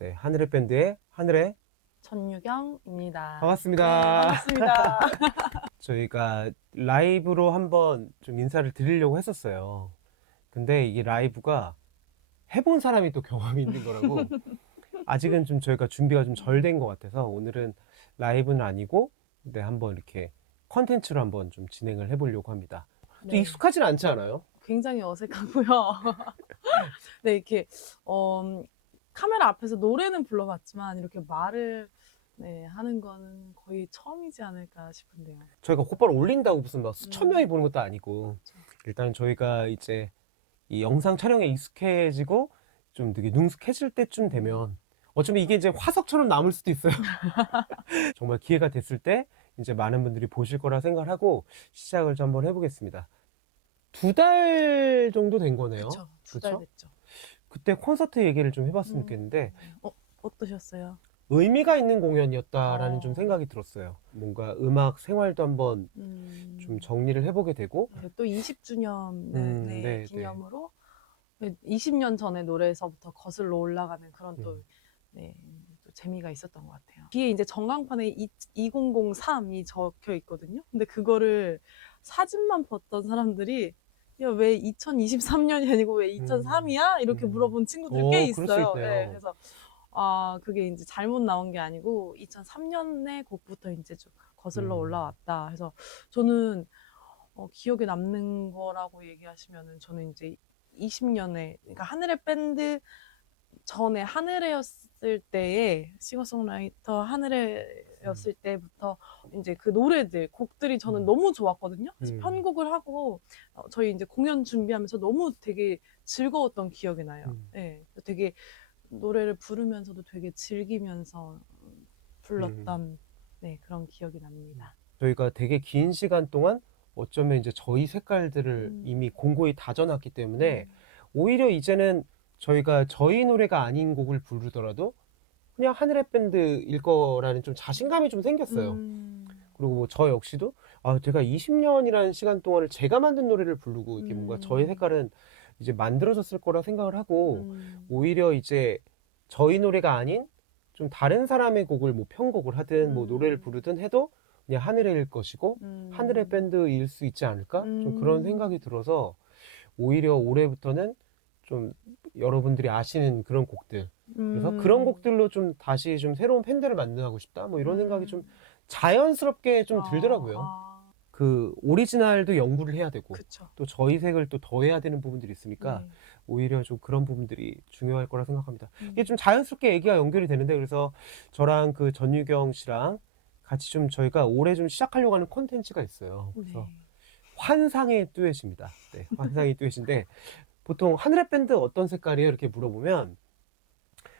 네, 하늘의 밴드의 하늘의 전유경입니다. 반갑습니다. 네, 반갑습니다. 저희가 라이브로 한번 좀 인사를 드리려고 했었어요. 근데 이게 라이브가 해본 사람이 또 경험이 있는 거라고 아직은 좀 저희가 준비가 좀 덜 된 것 같아서 오늘은 라이브는 아니고 네, 한번 이렇게 컨텐츠로 한번 좀 진행을 해보려고 합니다. 또 네, 익숙하진 않지 않아요? 굉장히 어색하고요. 네, 이렇게 카메라 앞에서 노래는 불러봤지만 이렇게 말을 네, 하는 거는 거의 처음이지 않을까 싶은데요. 저희가 곧바로 올린다고 무슨 막 수천 명이 음. 보는 것도 아니고 그렇죠. 일단 저희가 이제 이 영상 촬영에 익숙해지고 좀 되게 능숙해질 때쯤 되면 어쩌면 이게 이제 화석처럼 남을 수도 있어요. 정말 기회가 됐을 때 이제 많은 분들이 보실 거라 생각을 하고 시작을 좀 한번 해보겠습니다. 2달 정도 된 거네요. 그렇죠. 두 달 그쵸? 됐죠. 그때 콘서트 얘기를 좀 해봤으면 음. 좋겠는데 어떠셨어요? 의미가 있는 공연이었다라는 좀 어. 생각이 들었어요. 뭔가 음악 생활도 한번 좀 정리를 해보게 되고 네, 또 20주년 네, 네. 기념으로 20년 전의 노래에서부터 거슬러 올라가는 그런 또, 네, 또 재미가 있었던 것 같아요. 뒤에 이제 전광판에 2003이 적혀 있거든요. 근데 그거를 사진만 봤던 사람들이 야, 왜 2023년이 아니고 왜 2003이야? 이렇게 물어본 친구들이 꽤 그럴 수 있어요. 있네요. 네, 그래서 그게 이제 잘못 나온 게 아니고 2003년의 곡부터 이제 좀 거슬러 올라왔다. 그래서 저는 기억에 남는 거라고 얘기하시면은 저는 이제 20년에 그러니까 하늘의 밴드 전에 하늘에였을 때에 싱어송라이터 하늘에였을 때부터 이제 그 노래들 곡들이 저는 너무 좋았거든요. 그래서 편곡을 하고 저희 이제 공연 준비하면서 너무 되게 즐거웠던 기억이 나요. 네, 되게 노래를 부르면서도 되게 즐기면서 불렀던 네, 그런 기억이 납니다. 저희가 되게 긴 시간 동안 어쩌면 이제 저희 색깔들을 이미 공고히 다져놨기 때문에 오히려 이제는 저희가 저희 노래가 아닌 곡을 부르더라도 그냥 하늘의 밴드일 거라는 좀 자신감이 좀 생겼어요. 그리고 뭐 저 역시도 제가 20년이라는 시간 동안을 제가 만든 노래를 부르고 이렇게 뭔가 저의 색깔은 이제 만들어졌을 거라 생각을 하고 오히려 이제 저희 노래가 아닌 좀 다른 사람의 곡을 뭐 편곡을 하든 뭐 노래를 부르든 해도 그냥 하늘의 것이고 하늘의 밴드일 수 있지 않을까? 좀 그런 생각이 들어서 오히려 올해부터는 좀 여러분들이 아시는 그런 곡들 그래서 그런 곡들로 좀 다시 좀 새로운 팬들을 만나고 싶다 뭐 이런 생각이 좀 자연스럽게 좀 들더라고요. 그 오리지널도 연구를 해야 되고 그쵸. 또 저희 색을 또 더해야 되는 부분들이 있으니까 네. 오히려 좀 그런 부분들이 중요할 거라 생각합니다. 이게 좀 자연스럽게 얘기가 연결이 되는데 그래서 저랑 그 전유경 씨랑 같이 좀 저희가 올해 좀 시작하려고 하는 콘텐츠가 있어요. 그래서 네. 환상의 듀엣입니다. 네, 환상의 듀엣인데 보통 하늘의 밴드 어떤 색깔이에요? 이렇게 물어보면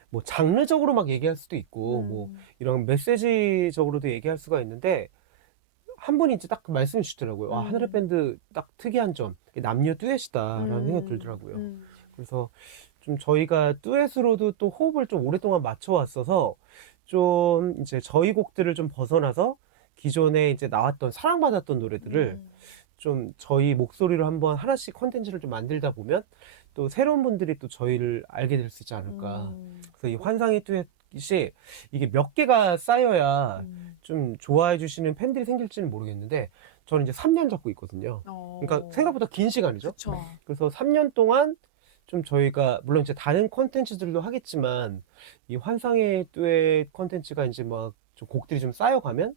뭐 장르적으로 막 얘기할 수도 있고 뭐 이런 메시지적으로도 얘기할 수가 있는데 한 분이 이제 딱 말씀해 주시더라고요. 하늘의 밴드 딱 특이한 점 남녀 듀엣이다라는 생각이 들더라고요. 그래서 좀 저희가 듀엣으로도 또 호흡을 좀 오랫동안 맞춰왔어서 좀 이제 저희 곡들을 좀 벗어나서 기존에 이제 나왔던 사랑받았던 노래들을 좀 저희 목소리로 한번 하나씩 컨텐츠를 좀 만들다 보면 또 새로운 분들이 또 저희를 알게 될 수 있지 않을까. 그래서 이 환상의 듀엣이 이게 몇 개가 쌓여야 좀 좋아해 주시는 팬들이 생길지는 모르겠는데 저는 이제 3년 잡고 있거든요. 그러니까 생각보다 긴 시간이죠. 그쵸. 그래서 3년 동안 좀 저희가 물론 이제 다른 콘텐츠들도 하겠지만 이 환상의 듀엣 콘텐츠가 이제 막 좀 곡들이 좀 쌓여가면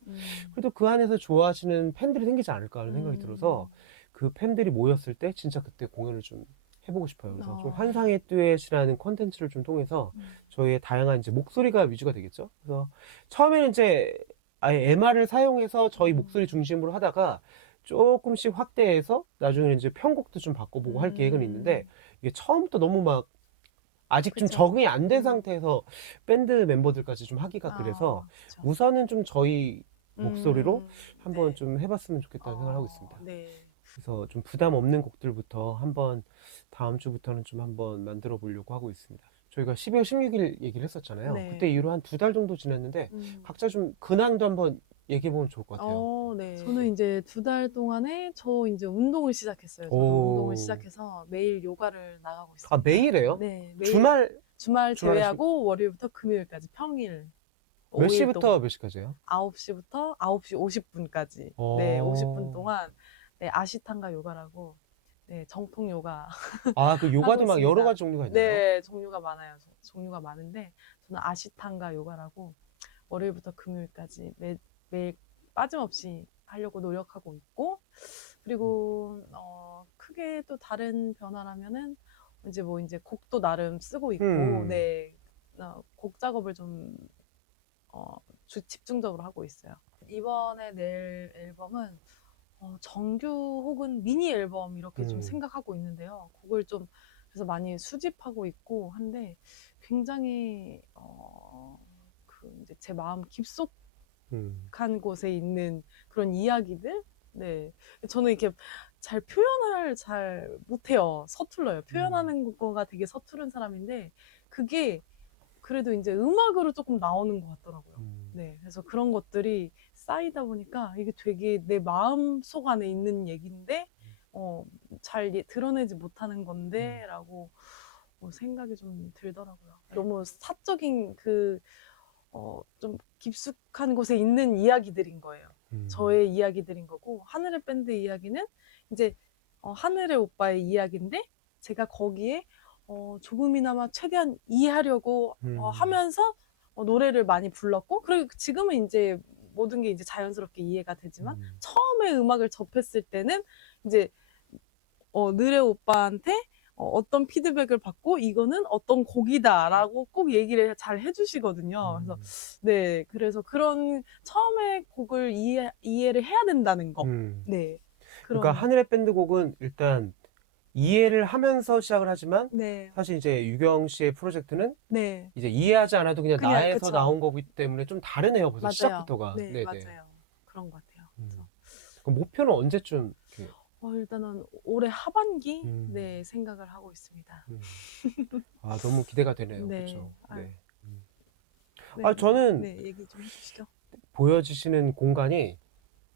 그래도 그 안에서 좋아하시는 팬들이 생기지 않을까 하는 생각이 들어서 그 팬들이 모였을 때 진짜 그때 공연을 좀 해보고 싶어요. 그래서 좀 환상의 듀엣이라는 콘텐츠를 좀 통해서 저희의 다양한 이제 목소리가 위주가 되겠죠. 그래서 처음에는 이제 아예 MR을 사용해서 저희 목소리 중심으로 하다가 조금씩 확대해서 나중에 이제 편곡도 좀 바꿔보고 할 계획은 있는데 이게 처음부터 너무 막 아직 좀 그쵸. 적응이 안 된 상태에서 밴드 멤버들까지 좀 하기가 그래서 그쵸. 우선은 좀 저희 목소리로 한번 네. 좀 해봤으면 좋겠다는 생각을 하고 있습니다. 네. 그래서 좀 부담 없는 곡들부터 한번 다음 주부터는 좀 한번 만들어 보려고 하고 있습니다. 저희가 12월 16일 얘기를 했었잖아요. 네. 그때 이후로 한 2달 정도 지났는데 각자 좀 근황도 한번 얘기해 보면 좋을 것 같아요. 네. 저는 이제 2달 동안에 저 이제 운동을 시작했어요. 저도 오. 운동을 시작해서 매일 요가를 나가고 있어요. 매일 해요? 네, 매일. 주말 주말 주말 제외하고 월요일부터 금요일까지 평일 몇 5일 시부터 동안 몇 시까지요? 9시부터 9시 50분까지 네, 50분 어. 동안 네, 아시탄가 요가라고 네, 정통 요가 아, 그 하고 요가도 막 여러 있습니다. 가지 종류가 있나요? 네, 종류가 많아요. 종류가 많은데 저는 아시탄가 요가라고 월요일부터 금요일까지 매일 빠짐없이 하려고 노력하고 있고 그리고 크게 또 다른 변화라면은 이제 뭐 이제 곡도 나름 쓰고 있고 음. 네, 곡 작업을 좀 집중적으로 하고 있어요. 이번에 낼 앨범은 정규 혹은 미니 앨범 이렇게 좀 음. 생각하고 있는데요. 곡을 좀 그래서 많이 수집하고 있고 한데 굉장히 그 이제 제 마음 깊숙한 음. 곳에 있는 그런 이야기들. 네, 저는 이렇게 잘 표현을 잘 못해요. 서툴러요. 표현하는 거가 되게 서투른 사람인데 그게 그래도 이제 음악으로 조금 나오는 것 같더라고요. 음. 네, 그래서 그런 것들이 쌓이다 보니까 이게 되게 내 마음 속 안에 있는 얘기인데 잘 드러내지 못하는 건데라고 생각이 좀 들더라고요. 너무 사적인 좀 깊숙한 곳에 있는 이야기들인 거예요. 음. 저의 이야기들인 거고 하늘의 밴드 이야기는 이제 하늘의 오빠의 이야기인데 제가 거기에 조금이나마 최대한 이해하려고 하면서 노래를 많이 불렀고 그리고 지금은 이제 모든 게 이제 자연스럽게 이해가 되지만 처음에 음악을 접했을 때는 이제 느레 오빠한테 어떤 피드백을 받고 이거는 어떤 곡이다라고 꼭 얘기를 잘 해주시거든요. 그래서 네, 그래서 그런 처음에 곡을 이해를 해야 된다는 거. 음. 네, 그러니까 그런 하늘의 밴드 곡은 일단 이해를 하면서 시작을 하지만 네, 사실 이제 유경 씨의 프로젝트는 네, 이제 이해하지 않아도 그냥 그냥 나에서 그쵸. 나온 거기 때문에 좀 다르네요. 벌써 맞아요. 시작부터가. 네, 네네. 맞아요. 그런 것 같아요. 그래서 그럼 목표는 언제쯤 이렇게? 일단은 올해 하반기 음. 네 생각을 하고 있습니다. 음. 아, 너무 기대가 되네요. 네, 그렇죠. 네. 네, 아, 저는 네, 얘기 좀 해주시죠. 보여지시는 공간이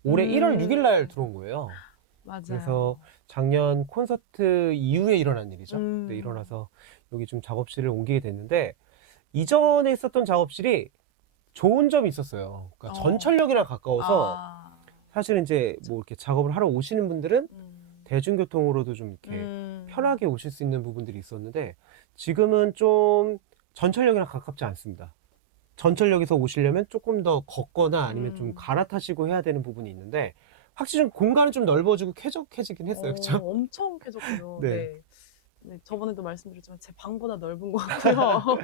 올해 1월 6일 날 네, 들어온 거예요. 맞아요. 그래서 작년 콘서트 이후에 일어난 일이죠. 네, 음, 일어나서 여기 좀 작업실을 옮기게 됐는데 이전에 있었던 작업실이 좋은 점이 있었어요. 그러니까 전철역이랑 가까워서 아, 사실은 이제 뭐 이렇게 작업을 하러 오시는 분들은 음, 대중교통으로도 좀 이렇게 음, 편하게 오실 수 있는 부분들이 있었는데 지금은 좀 전철역이랑 가깝지 않습니다. 전철역에서 오시려면 조금 더 걷거나 아니면 좀 갈아타시고 해야 되는 부분이 있는데 확실히 좀 공간은 좀 넓어지고 쾌적해지긴 했어요. 그렇죠? 엄청 쾌적해요. 네. 네. 네, 저번에도 말씀드렸지만 제 방보다 넓은 것 같고요.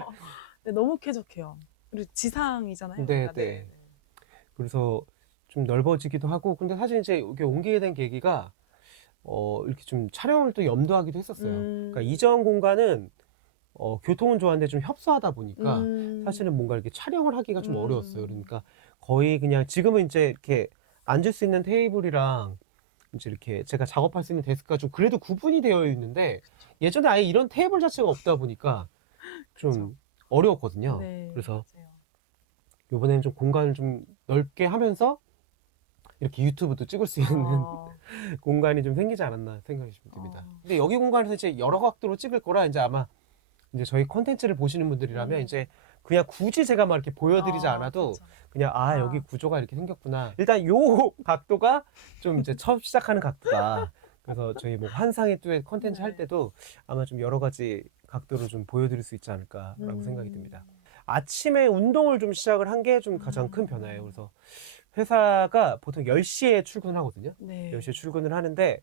네, 너무 쾌적해요. 그리고 지상이잖아요, 네, 여기가. 네, 네. 그래서 좀 넓어지기도 하고 근데 사실 이제 여기 옮기게 된 계기가 이렇게 좀 촬영을 또 염두하기도 했었어요. 그러니까 이전 공간은 교통은 좋았는데 좀 협소하다 보니까 사실은 뭔가 이렇게 촬영을 하기가 좀 어려웠어요. 그러니까 거의 그냥 지금은 이제 이렇게 앉을 수 있는 테이블이랑 이제 이렇게 제가 작업할 수 있는 데스크가 좀 그래도 구분이 되어 있는데 예전에 아예 이런 테이블 자체가 없다 보니까 그쵸. 좀 어려웠거든요. 네, 그래서 맞아요. 이번에는 좀 공간을 좀 넓게 하면서 이렇게 유튜브도 찍을 수 있는 어, 공간이 좀 생기지 않았나 생각이 좀 듭니다. 근데 여기 공간에서 이제 여러 각도로 찍을 거라 이제 아마 이제 저희 콘텐츠를 보시는 분들이라면 이제 그냥 굳이 제가 막 이렇게 보여드리지 않아도 그쵸. 그냥 아, 여기 구조가 이렇게 생겼구나. 일단 요 각도가 좀 이제 처음 시작하는 각도다. 그래서 저희 뭐 환상의 듀엣 콘텐츠 할 네. 때도 아마 좀 여러 가지 각도로 좀 보여드릴 수 있지 않을까라고 생각이 듭니다. 아침에 운동을 좀 시작을 한 게 좀 가장 큰 변화예요. 그래서 회사가 보통 10시에 출근을 하거든요. 네. 10시에 출근을 하는데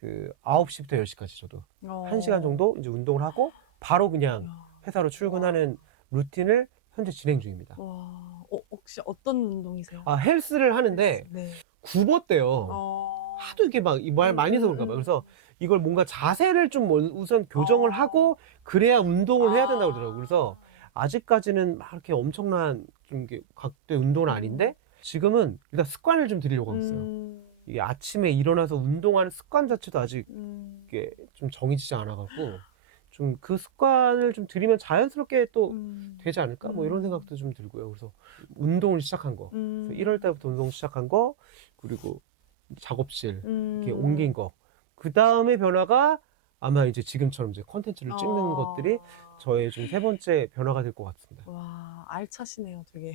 그 9시부터 10시까지 저도 어, 1시간 정도 이제 운동을 하고 바로 그냥 이야, 회사로 출근하는 루틴을 현재 진행 중입니다. 와, 혹시 어떤 운동이세요? 아, 헬스를 하는데 헬스, 네. 굽었대요. 하도 이게 막 이 말 많이 해서 그런가 봐요. 그래서 이걸 뭔가 자세를 좀 우선 교정을 하고 그래야 운동을 해야 된다고 그러더라고요. 그래서 아직까지는 막 이렇게 엄청난 좀 이게 각도의 운동은 아닌데 지금은 일단 습관을 좀 들이려고 하고 있어요. 이게 아침에 일어나서 운동하는 습관 자체도 아직 이게 좀 정해지지 않아갖고 좀 그 습관을 좀 들이면 자연스럽게 또 되지 않을까? 뭐 이런 생각도 좀 들고요. 그래서 운동을 시작한 거. 그래서 1월 달부터 운동 시작한 거, 그리고 작업실 이렇게 옮긴 거. 그 다음에 변화가 아마 이제 지금처럼 이제 컨텐츠를 찍는 것들이 저의 좀 세 번째 변화가 될 것 같습니다. 와, 알차시네요, 되게.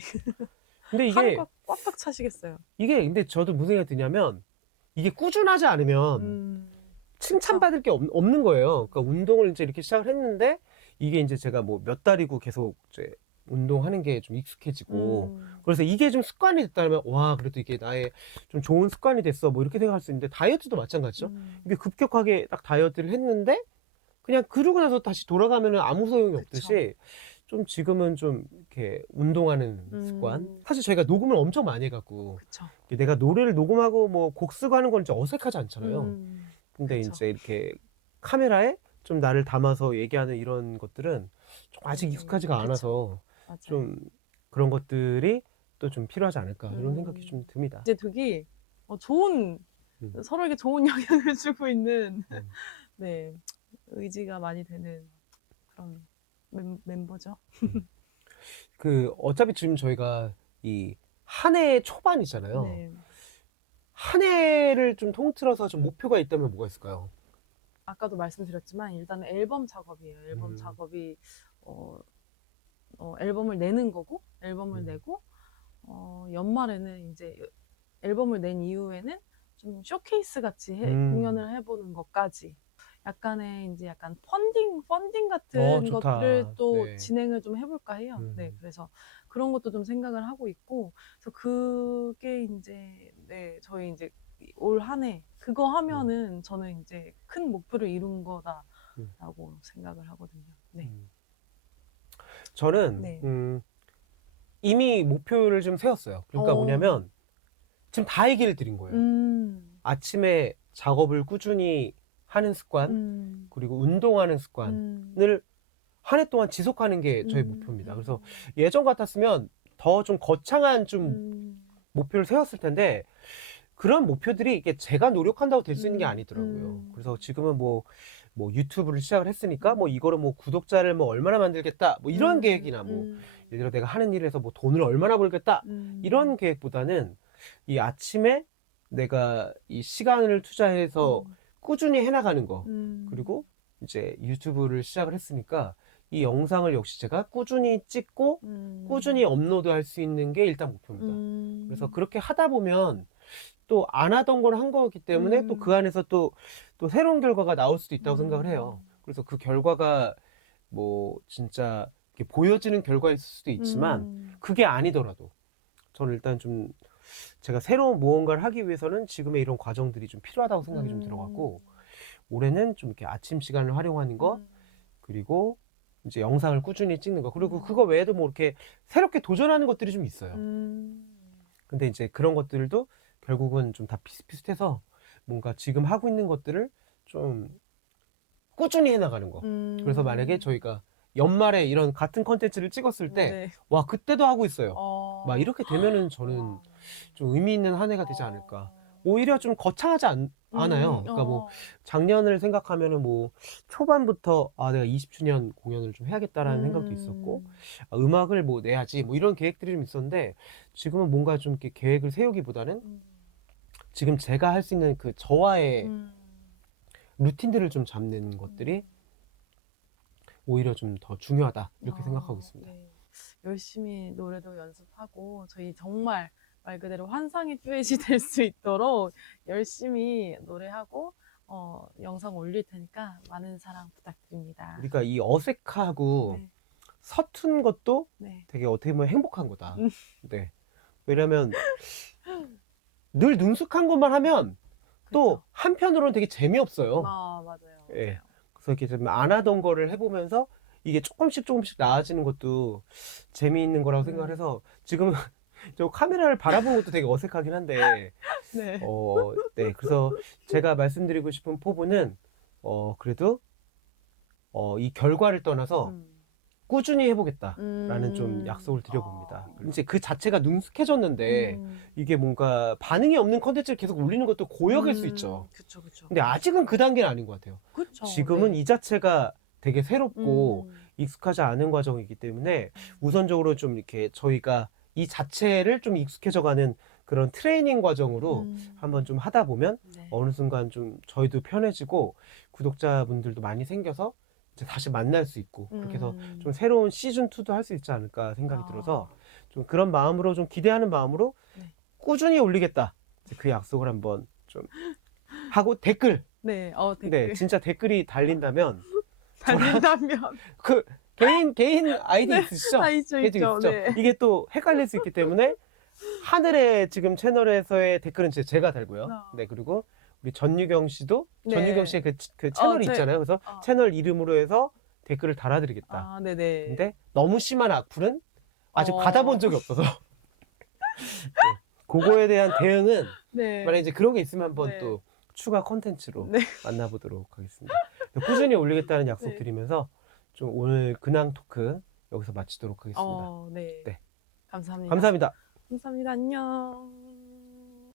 근데 이게 하루가 꽉꽉 차시겠어요. 근데 저도 무슨 생각이 드냐면 이게 꾸준하지 않으면 그쵸. 칭찬받을 게 없는 거예요. 그러니까 운동을 이제 이렇게 시작을 했는데 이게 이제 제가 뭐 몇 달이고 계속 이제 운동하는 게 좀 익숙해지고 그래서 이게 좀 습관이 됐다면 와 그래도 이게 나의 좀 좋은 습관이 됐어 뭐 이렇게 생각할 수 있는데 다이어트도 마찬가지죠. 이게 급격하게 딱 다이어트를 했는데 그냥 그러고 나서 다시 돌아가면은 아무 소용이 그쵸. 없듯이 좀 지금은 좀 이렇게 운동하는 습관. 사실 저희가 녹음을 엄청 많이 해갖고 그쵸. 내가 노래를 녹음하고 뭐 곡 쓰고 하는 건 이제 어색하지 않잖아요. 근데 그쵸. 이제 이렇게 카메라에 좀 나를 담아서 얘기하는 이런 것들은 좀 아직 익숙하지가 그쵸. 않아서 맞아요. 좀 그런 것들이 또 좀 필요하지 않을까 이런 생각이 좀 듭니다. 이제 되게 좋은 음. 서로에게 좋은 영향을 주고 있는 음. 네, 의지가 많이 되는 그런 멤버죠. 그 어차피 지금 저희가 이 한 해 초반이잖아요. 네. 한 해를 좀 통틀어서 좀 목표가 있다면 뭐가 있을까요? 아까도 말씀드렸지만 일단은 앨범 작업이에요. 앨범 음. 작업이 앨범을 내는 거고 앨범을 음. 내고 연말에는 이제 앨범을 낸 이후에는 좀 쇼케이스 같이 공연을 해보는 것까지 약간의 이제 약간 펀딩 같은 좋다. 것들을 또 네. 진행을 좀 해볼까 해요. 네, 그래서 그런 것도 좀 생각을 하고 있고, 그래서 그게 이제 네, 저희 이제 올 한 해 그거 하면은 저는 이제 큰 목표를 이룬 거다라고 생각을 하거든요. 네. 저는 네. 이미 목표를 좀 세웠어요. 그러니까 뭐냐면 지금 다 얘기를 드린 거예요. 아침에 작업을 꾸준히 하는 습관, 그리고 운동하는 습관을 한 해 동안 지속하는 게 저의 목표입니다. 그래서 예전 같았으면 더 좀 거창한 좀 목표를 세웠을 텐데 그런 목표들이 이게 제가 노력한다고 될 수 있는 게 아니더라고요. 그래서 지금은 뭐 유튜브를 시작을 했으니까 뭐 이거를 뭐 구독자를 뭐 얼마나 만들겠다 뭐 이런 계획이나 뭐 예를 들어 내가 하는 일에서 뭐 돈을 얼마나 벌겠다 이런 계획보다는 이 아침에 내가 이 시간을 투자해서 꾸준히 해나가는 거 그리고 이제 유튜브를 시작을 했으니까 이 영상을 역시 제가 꾸준히 찍고 꾸준히 업로드할 수 있는 게 일단 목표입니다. 그래서 그렇게 하다 보면 또 안 하던 걸 한 거기 때문에 또 그 안에서 또 새로운 결과가 나올 수도 있다고 생각을 해요. 그래서 그 결과가 뭐 진짜 이렇게 보여지는 결과일 수도 있지만 그게 아니더라도 저는 일단 좀 제가 새로운 무언가를 하기 위해서는 지금의 이런 과정들이 좀 필요하다고 생각이 좀 들어가고 올해는 좀 이렇게 아침 시간을 활용하는 거 그리고 이제 영상을 꾸준히 찍는 거 그리고 그거 외에도 뭐 이렇게 새롭게 도전하는 것들이 좀 있어요. 근데 이제 그런 것들도 결국은 좀 다 비슷비슷해서 뭔가 지금 하고 있는 것들을 좀 꾸준히 해나가는 거. 그래서 만약에 저희가 연말에 이런 같은 컨텐츠를 찍었을 때, 와, 그때도 하고 있어요. 막 이렇게 되면은 저는 좀 의미 있는 한 해가 되지 않을까. 오히려 좀 거창하지 않아요. 그러니까 뭐 작년을 생각하면은 뭐 초반부터 내가 20주년 공연을 좀 해야겠다라는 생각도 있었고, 음악을 뭐 내야지 뭐 이런 계획들이 좀 있었는데 지금은 뭔가 좀 이렇게 계획을 세우기보다는 지금 제가 할 수 있는 그 저와의 루틴들을 좀 잡는 것들이 오히려 좀 더 중요하다 이렇게 생각하고 있습니다. 네. 열심히 노래도 연습하고 저희 정말 말 그대로 환상의 듀엣이 될 수 있도록 열심히 노래하고 영상 올릴 테니까 많은 사랑 부탁드립니다. 그러니까 이 어색하고 네. 서툰 것도 네. 되게 어떻게 보면 행복한 거다. 네. 왜냐면 늘 능숙한 것만 하면 또 그쵸. 한편으로는 되게 재미없어요. 맞아요. 예. 그래서 이렇게 좀 안 하던 거를 해보면서 이게 조금씩 나아지는 것도 재미있는 거라고 생각을 해서 지금 저 카메라를 바라보는 것도 되게 어색하긴 한데 네. 네. 그래서 제가 말씀드리고 싶은 포부는 그래도 이 결과를 떠나서 꾸준히 해보겠다라는 좀 약속을 드려봅니다. 이제 그 자체가 능숙해졌는데 이게 뭔가 반응이 없는 컨텐츠를 계속 올리는 것도 고역일 수 있죠. 그쵸. 근데 아직은 그 단계는 아닌 것 같아요. 그쵸. 지금은 네. 이 자체가 되게 새롭고 익숙하지 않은 과정이기 때문에 우선적으로 좀 이렇게 저희가 이 자체를 좀 익숙해져가는 그런 트레이닝 과정으로 한번 좀 하다 보면 네. 어느 순간 좀 저희도 편해지고 구독자분들도 많이 생겨서 이제 다시 만날 수 있고 그렇게 해서 음. 좀 새로운 시즌 2도 할 수 있지 않을까 생각이 아. 들어서 좀 그런 마음으로 좀 기대하는 마음으로 네. 꾸준히 올리겠다. 이제 그 약속을 한번 좀 하고 댓글. 네, 네, 댓글 진짜 댓글이 달린다면 달린다면 그 개인 아이디 있으시죠? 있죠, 계속 있죠. 있죠. 네. 이게 또 헷갈릴 수 있기 때문에 하늘의 지금 채널에서의 댓글은 제가 달고요. 네, 그리고 우리 전유경 씨도 네. 전유경 씨의 그 채널이 있잖아요. 그래서 채널 이름으로 해서 댓글을 달아드리겠다. 네네. 근데 너무 심한 악플은 아직 어. 받아본 적이 없어서 네, 그거에 대한 대응은 네. 만약 이제 그런 게 있으면 한번 네. 또 추가 컨텐츠로 네. 만나보도록 하겠습니다. 꾸준히 올리겠다는 약속 네. 드리면서 좀 오늘 근황 토크 여기서 마치도록 하겠습니다. 네. 네. 감사합니다. 감사합니다. 감사합니다. 안녕.